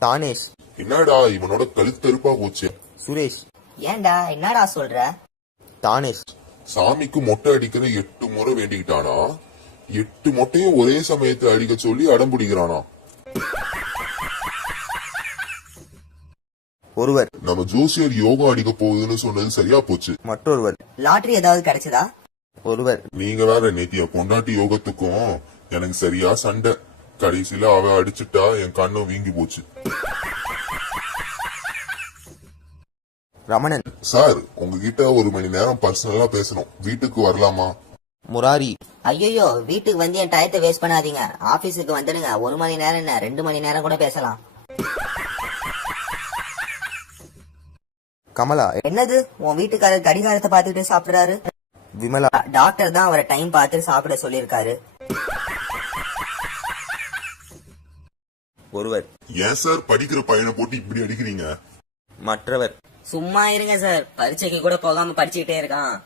தானேஷ். என்னடா இவனோட கழுத்தறுப்பா போச்சு? சுரேஷ். ஏன்டா என்னடா சொல்ற? தானேஷ். சாமிக்கு மொட்டை அடிக்கிற எட்டு முறை வேண்டிக்கிட்டானா? எட்டு மொட்டையும் ஒரே சமயத்தை அடிக்க சொல்லி அடம் பிடிக்கிறானா? ஒருவர். நம்ம ஜோசியர் யோகா அடிக்க போகுதுன்னு சொன்னது சரியா போச்சு. மற்றொருவர். லாட்டரி ஏதாவது கிடைச்சதா? ஒருவர். நீங்க வேற நேத்திய பொண்டாட்டி யோகத்துக்கும் எனக்கு சரியா சண்டை. கடைசியில அவ அடிச்சுட்டா என் கண்ணும் வீங்கி போச்சு. ரமணன். சார் உங்ககிட்ட ஒரு மணி நேரம் பர்சனலா பேசணும். வீட்டுக்கு வரலாமா? முராரி. ஐயோ வீட்டுக்கு வந்து என் டயத்தை வேஸ்ட் பண்ணாதீங்க. ஆபீஸுக்கு வந்துடுங்க. ஒரு மணி நேரம் என்ன? ரெண்டு மணி நேரம் கூட பேசலாம். கமலா. என்னது? உன் வீட்டுக்காரர் கடிகாரத்தை பார்த்துக்கிட்டு சாப்பிடுறாரு? விமலா. டாக்டர் தான் அவரை டைம் பார்த்து சாப்பிட சொல்லியிருக்காரு. ஒருவர். ஏன் சார் படிக்கிற பையனை போட்டு இப்படி அடிக்கிறீங்க? மற்றவர். சும்மா இருங்க சார். பரீட்சைக்கு கூட போகாம படிச்சுக்கிட்டே இருக்கான்.